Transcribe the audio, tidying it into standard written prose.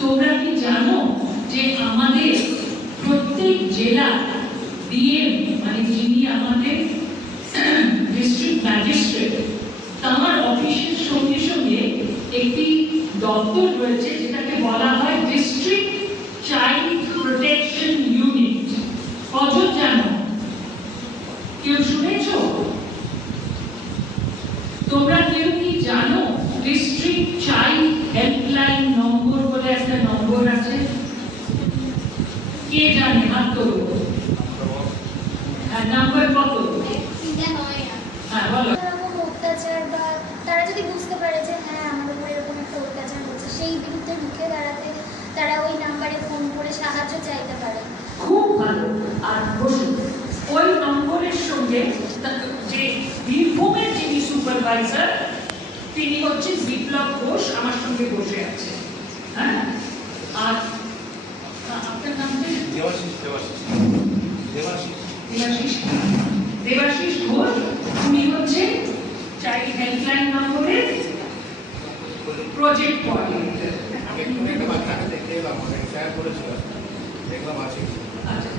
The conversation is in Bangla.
তোমরা কি জানো যে আমাদের প্রত্যেক জেলা ডিএম মানে যিনি আমাদের ডিস্ট্রিক্ট ম্যাজিস্ট্রেট তার অফিসের সঙ্গে সঙ্গে একটি দপ্তর রয়েছে যেটাকে বলা হয় ডিস্ট্রিক্ট চাইল্ড প্রোটেকশন ইউনিট। কজন জানো? কেউ শুনেছো? তোমরা কেউ কি জানো ডিস্ট্রিক্ট চাইল্ড হেল্পলাইন নম্বর বলে একটা নম্বর আছে? কে জানে? হাত তোলো। নাম্বার কত? হ্যাঁ বলো। অত্যাচার বা তারা যদি বুঝতে পারে যে হ্যাঁ আমাদের উপর এরকম একটা অত্যাচার হচ্ছে, সেই বিরুদ্ধে রুখে দাঁড়াতে তারা ওই নাম্বারে ফোন করে সাহায্য চাইতে পারে। খুব ভালো। আর বসুন, ওই নম্বরের সঙ্গে যে বীরভূমের যিনি সুপারভাইজার তিনি হচ্ছে বিপ্লব ঘোষ, আমার সঙ্গে বসে আছে। হ্যাঁ, আর আপনার নাম কি? দেবাশিস ঘোষ। উনি হচ্ছে চাইল্ড হেল্পলাইন নম্বরের প্রজেক্ট কোঅর্ডিনেটর। আচ্ছা